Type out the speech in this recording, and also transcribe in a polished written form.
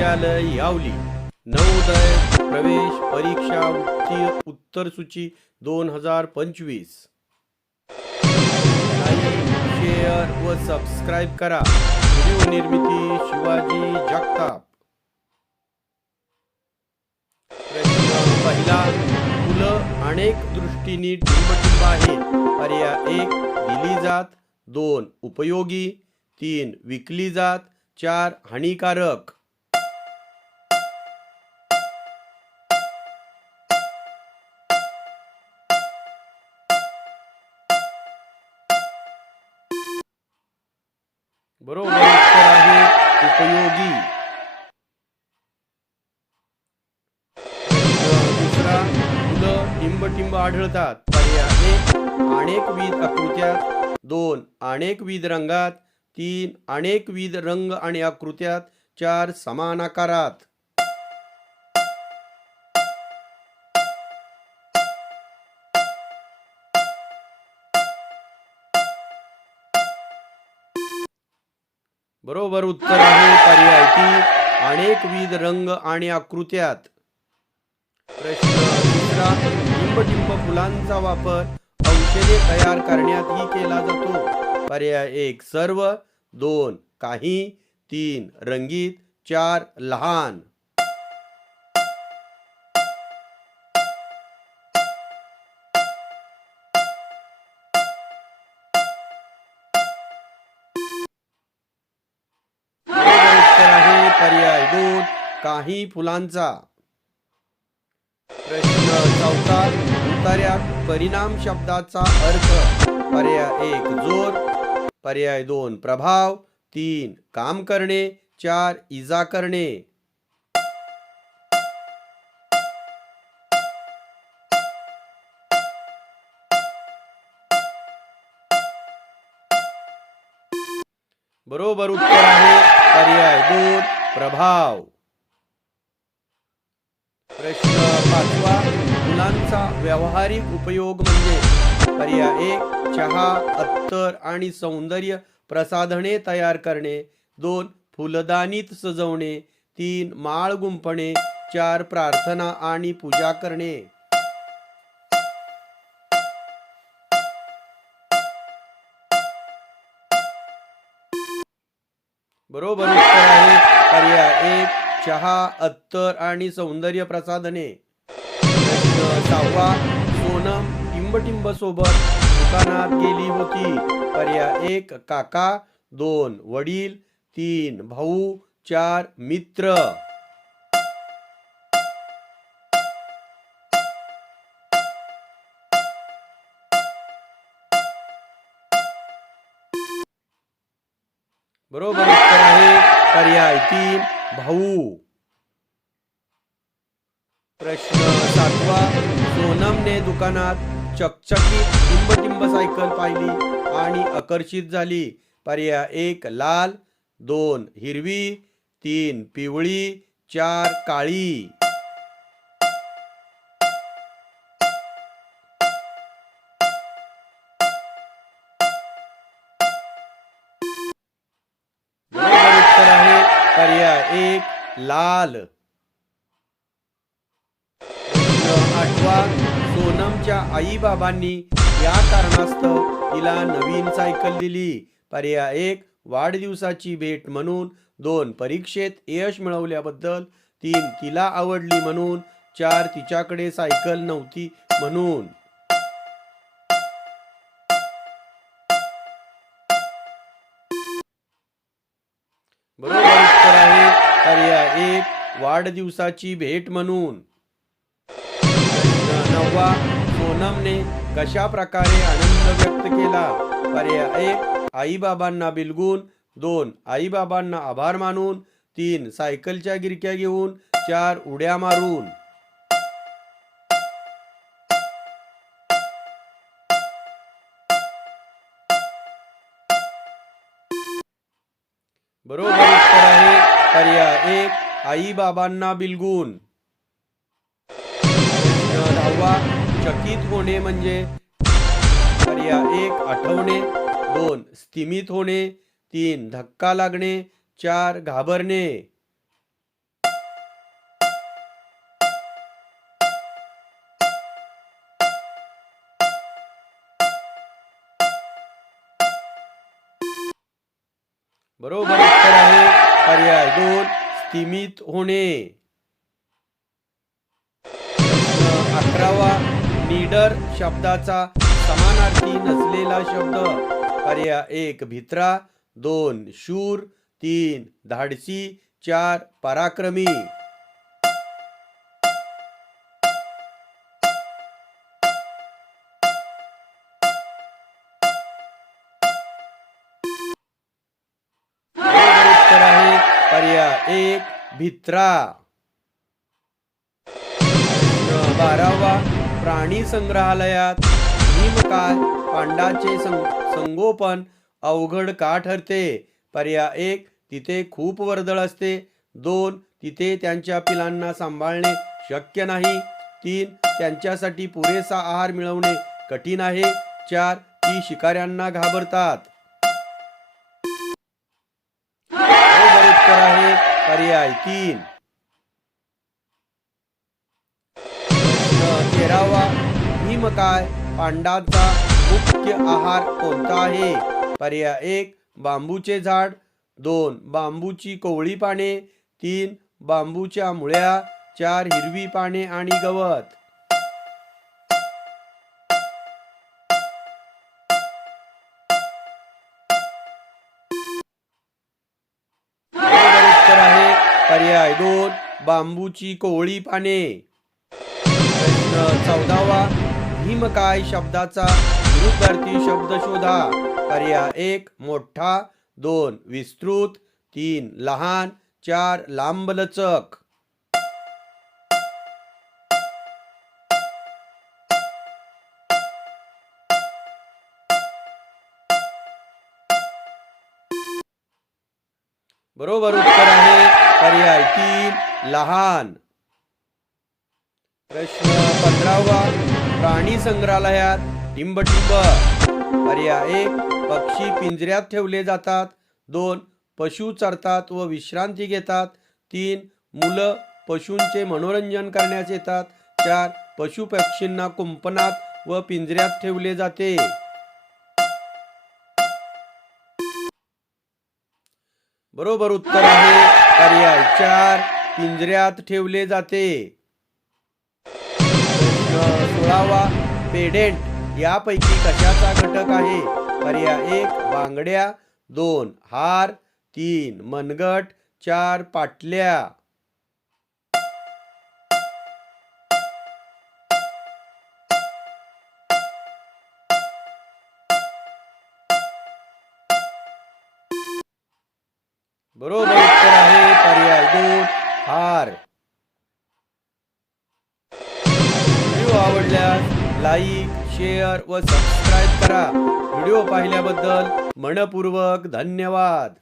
विद्यालय यावली नवोदय प्रवेश परीक्षा उत्तर सूची 2025। लाईक, शेअर व सबस्क्राईब करा। व्हिडिओ निर्मिती शिवाजी जगताप। प्रश्न पहिला, फुलं अनेक दृष्टींनी टिंबटिंब आहेत। पर्याय 1 दिली जात, 2 उपयोगी, 3 विकली जात, 4 हानिकारक। बरोबर उत्तर आहे उपयोगी। प्रश्न दुसरा, फुलं टिंबटिंब आढळतात। पर्याय 1 अनेकविध आकृत्यात, 2 अनेकविध रंगात, 3 अनेकविध रंग आणि आकृत्यात, 4 समान आकारात। बरोबर उत्तर आहे पर्याय 3 अनेकविध रंग आणि आकृत्यात। प्रश्न तिसरा, टिंबटिंब फुलांचा वापर औषधे तयार करण्यातही केला जातो। पर्याय 1 सर्व, 2 काही, 3 रंगीत, 4 लहान। बरोबर उत्तर आहे पर्याय 2 काही फुलांचा। प्रश्न चौथा, उतार्यात परिणाम शब्दाचा अर्थ। पर्याय 1 जोर, पर्याय 2 प्रभाव, 3 काम करणे, 4 इजा करणे। बरोबर उत्तर आहे पर्याय 2 प्रभाव। प्रश्न पाचवा, फुलांचा व्यावहारिक उपयोग म्हणजे। पर्याय 1 चहा, अत्तर आणि सौंदर्य प्रसाधने तयार करणे, 2 फुलदाणीत सजवणे, 3 माळ गुंफणे, 4 प्रार्थना आणि पूजा करणे। बरोबर उत्तर आहे पर्याय 1 चहा, अत्तर आणि सौंदर्य प्रसाधने। प्रश्न 6वा, सोनम टिंबटिंब सोबत दुकानात गेली होती। पर्याय 1 काका, 2 वडील, 3 भाऊ, 4 मित्र। बरोबर उत्तर आहे पर्याय 3 भाऊ। प्रश्न 7वा, सोनमने दुकानात चकचकीत टिंबटिंब सायकल पाहिली आणि आकर्षित झाली। पर्याय 1 लाल, 2 हिरवी, 3 पिवळी, 4 काळी। बरोबर उत्तर आहे पर्याय 1 लाल। प्रश्न 8वा, सोनमच्या आई बाबांनी या कारणास्तव तिला नवीन सायकल दिली। पर्याय 1 वाढदिवसाची भेट म्हणून, 2 परीक्षेत यश मिळवल्याबद्दल, 3 तिला आवडली म्हणून, 4 तिच्याकडे सायकल नव्हती म्हणून। बरोबर उत्तर आहे पर्याय 1 वाढदिवसाची भेट म्हणून। प्रश्न 9वा, सोनमने कशा प्रकारे आनंद व्यक्त केला। पर्याय 1 आई बाबांना बिलगून, 2 आई बाबांना आभार मानून, 3 सायकलच्या गिरक्या घेऊन, 4 उड्या मारून। बरोबर उत्तर आहे पर्याय 1 आई बाबांना बिलगून। प्रश्न 10वा, चकित होणे म्हणजे। पर्याय 1 आठवणे, 2 स्तिमित होणे, 3 धक्का लागणे, 4 घाबरणे। बरोबर उत्तर आहे पर्याय 2 स्थिमित होणे. प्रश्न 11वा नीडर शब्दाचा समानार्थी नसलेला शब्द. पर्याय 1 भित्रा, 2 शूर, 3 धाडसी, 4 पराक्रमी. बरोबर उत्तर आहे पर्याय 1 भित्रा. प्रश्न 12वा प्राणी संग्रहालयात भीमकाय पांडाचे संगोपन अवघड का ठरते. पर्याय 1 तिथे खूप वर्दळ असते, 2 तिथे त्यांच्या पिलांना सांभाळणे शक्य नाही, 3 त्यांच्यासाठी पुरेसा आहार मिळवणे कठीण आहे, 4 ती शिकाऱ्यांना घाबरतात. बरोबर उत्तर आहे पर्याय 3. प्रश्न 13वा भीमकाय पांडाचा मुख्य आहार कोणता आहे. पर्याय 1 बांबूचे झाड, 2 बांबूची कोवळी पाने, 3 बांबूच्या मुळ्या, 4 हिरवी पाने आणि गवत. बरोबर उत्तर आहे पर्याय 2 बांबूची कोवळी पाने. प्रश्न 14वा भीमकाय शब्दाचा विरुद्धार्थी शब्द शोधा. पर्याय 1 मोठा, 2 विस्तृत, 3 लहान, 4 लांबलचक. बरोबर उत्तर आहे पर्याय 3 लहान. प्रश्न 15वा प्राणी संग्रहालयात टिंबटिंब. पर्याय 1 पक्षी पिंजऱ्यात ठेवले जातात, 2 पशु चरतात व विश्रांती घेतात, 3 मुलं पशूंचे मनोरंजन करण्यास येतात, 4 पशु पक्षींना कुंपणात व पिंजऱ्यात ठेवले जाते. बरोबर उत्तर आहे पर्याय 4 पिंजऱ्यात ठेवले जाते. प्रश्न 16वा पेडेंट यापैकी कशाचा घटक आहे. पर्याय 1 बांगड्या, 2 हार, 3 मनगट, 4 पाटल्या. बरोबर उत्तर आहे पर्याय 2 हार. व्हिडिओ आवडल्यास लाईक, शेअर व सबस्क्राईब करा. व्हिडिओ पाहिल्याबद्दल मनपूर्वक धन्यवाद.